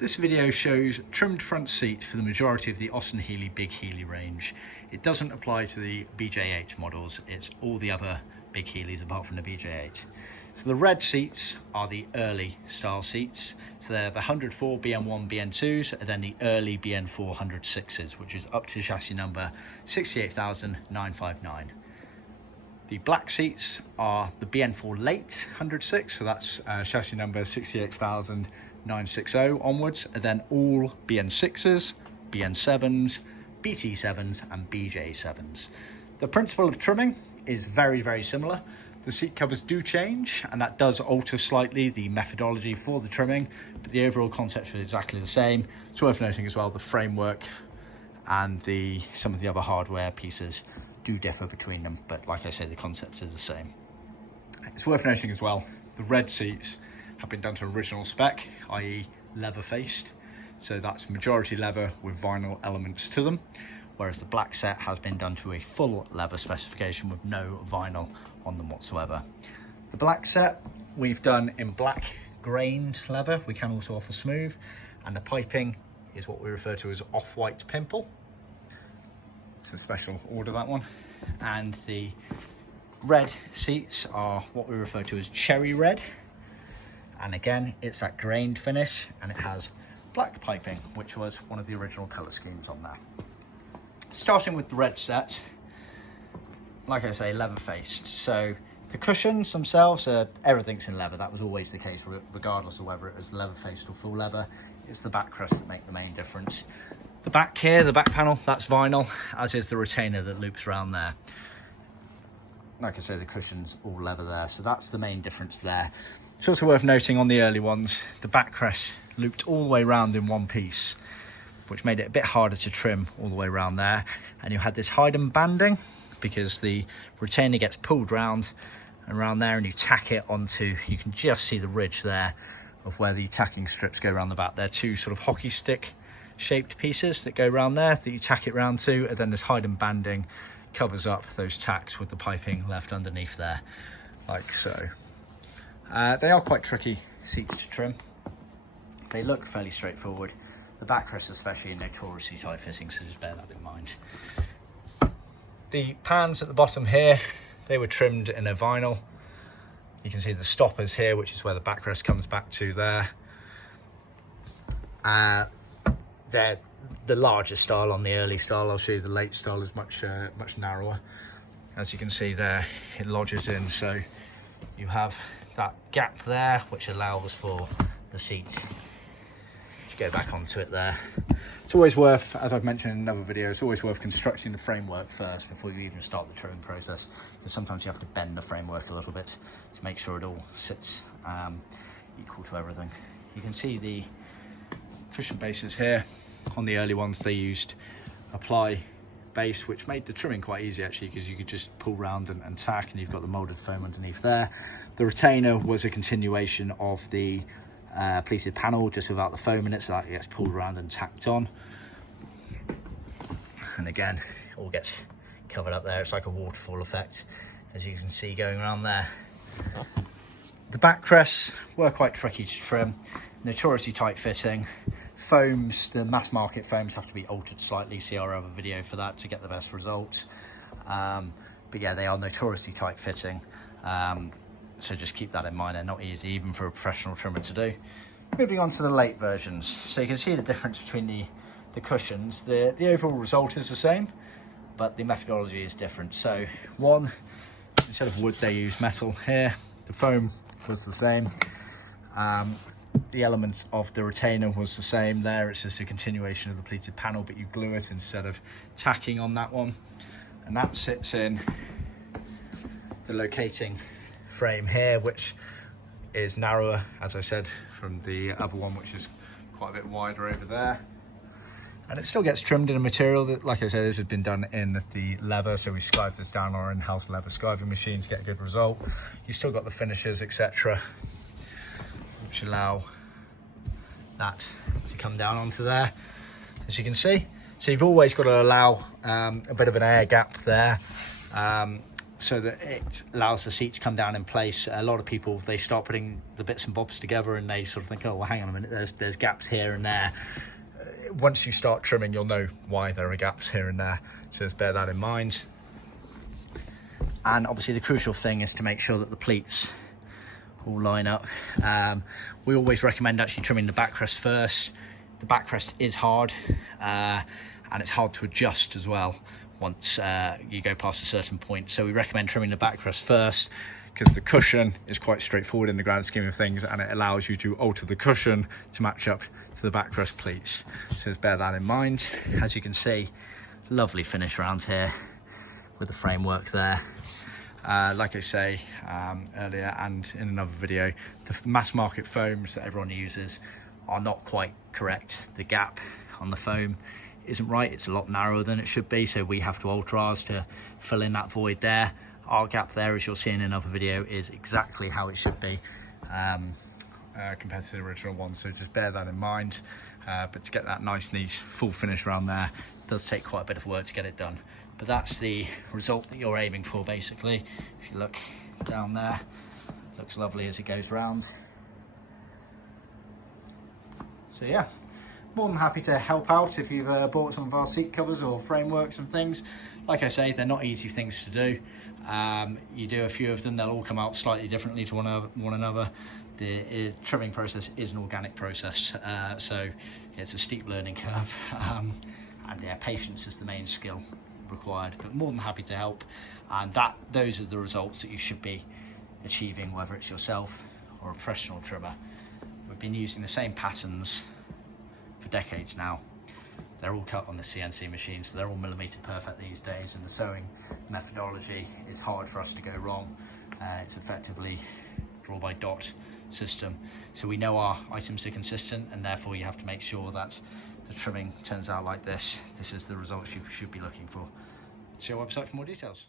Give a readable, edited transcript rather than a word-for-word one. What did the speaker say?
This video shows trimmed front seat for the majority of the Austin Healey Big Heeley range. It doesn't apply to the BJ8 models, it's all the other Big Heeleys apart from the BJ8. So the red seats are the early style seats. So they're the 104 BN1 BN2s and then the early BN4 106s, which is up to chassis number 68,959. The black seats are the BN4 late 106, so that's chassis number 68,960 onwards, and then all BN6s, BN7s, BT7s and BJ7s. The principle of trimming is very, very similar. The seat covers do change, and that does alter slightly the methodology for the trimming, but the overall concept is exactly the same. It's worth noting as well the framework and some of the other hardware pieces do differ between them, but like I say, the concept is the same. It's worth noting as well, the red seats have been done to original spec, i.e. leather faced, so that's majority leather with vinyl elements to them, whereas the black set has been done to a full leather specification with no vinyl on them whatsoever. The black set we've done in black grained leather. We can also offer smooth, and the piping is what we refer to as off-white pimple. It's a special order, that one. And the red seats are what we refer to as cherry red, and again it's that grained finish, and it has black piping, which was one of the original color schemes on there. Starting with the red set, like I say, leather faced, so the cushions themselves are everything's in leather. That was always the case regardless of whether it was leather faced or full leather. It's the backrests that make the main difference. The back here, the back panel, that's vinyl, as is the retainer that loops around there. Like I say, the cushion's all leather there, so that's the main difference there. It's also worth noting on the early ones, the backrest looped all the way around in one piece, which made it a bit harder to trim all the way around there. And you had this hidden banding because the retainer gets pulled round and around there, and you tack it onto, you can just see the ridge there of where the tacking strips go around the back. They're two sort of hockey stick shaped pieces that go around there that you tack it round to, and then this hidden banding covers up those tacks with the piping left underneath there, like so. They are quite tricky seats to trim. They look fairly straightforward. The backrests especially are notoriously tight fitting, so just bear that in mind. The pans at the bottom here, they were trimmed in a vinyl. You can see the stoppers here, which is where the backrest comes back to there. They're the larger style on the early style. I'll show you the late style is much narrower. As you can see there, it lodges in, so you have that gap there, which allows for the seat to go back onto it there. It's always worth, as I've mentioned in another video, it's always worth constructing the framework first before you even start the trimming process, because sometimes you have to bend the framework a little bit to make sure it all sits equal to everything. You can see the cushion bases here. On the early ones they used a ply base, which made the trimming quite easy actually, because you could just pull round and tack, and you've got the moulded foam underneath there. The retainer was a continuation of the pleated panel, just without the foam in it, so that it gets pulled around and tacked on. And again, it all gets covered up there. It's like a waterfall effect, as you can see going around there. The backrests were quite tricky to trim, notoriously tight fitting. Foams, the mass market foams have to be altered slightly, see our other video for that to get the best results. But yeah, they are notoriously tight fitting, so just keep that in mind. They're not easy even for a professional trimmer to do. Moving on to the late versions, so you can see the difference between the cushions. The overall result is the same, but the methodology is different. So one, instead of wood they use metal here. The foam was the same. The elements of the retainer was the same there. It's just a continuation of the pleated panel, but you glue it instead of tacking on that one. And that sits in the locating frame here, which is narrower, as I said, from the other one, which is quite a bit wider over there. And it still gets trimmed in a material that, like I said, this has been done in the leather, so we skived this down our in-house leather skiving machine to get a good result. You've still got the finishes, etc., which allow that to come down onto there, as you can see. So you've always got to allow a bit of an air gap there so that it allows the seat to come down in place. A lot of people, they start putting the bits and bobs together and they sort of think, oh, well, hang on a minute, there's gaps here and there. Once you start trimming, you'll know why there are gaps here and there, so just bear that in mind. And obviously the crucial thing is to make sure that the pleats all line up. We always recommend actually trimming the backrest first. The backrest is hard, and it's hard to adjust as well once you go past a certain point. So we recommend trimming the backrest first, because the cushion is quite straightforward in the grand scheme of things, and it allows you to alter the cushion to match up to the backrest pleats. So just bear that in mind. As you can see, lovely finish around here with the framework there. Like I say earlier and in another video, the mass market foams that everyone uses are not quite correct. The gap on the foam isn't right, it's a lot narrower than it should be, so we have to alter ours to fill in that void there. Our gap there, as you'll see in another video, is exactly how it should be compared to the original one, so just bear that in mind. But to get that nice neat full finish around there, it does take quite a bit of work to get it done. But that's the result that you're aiming for, basically. If you look down there, looks lovely as it goes round. So yeah, more than happy to help out if you've bought some of our seat covers or frameworks and things. Like I say, they're not easy things to do. You do a few of them, they'll all come out slightly differently to one another. The trimming process is an organic process, so it's a steep learning curve. And yeah, patience is the main skill required, but more than happy to help. And those are the results that you should be achieving, whether it's yourself or a professional trimmer. We've been using the same patterns for decades now. They're all cut on the CNC machine, so they're all millimeter perfect these days, and the sewing methodology is hard for us to go wrong. It's effectively draw by dot system, so we know our items are consistent, and therefore you have to make sure that the trimming turns out like this. This is the results you should be looking for. See our website for more details.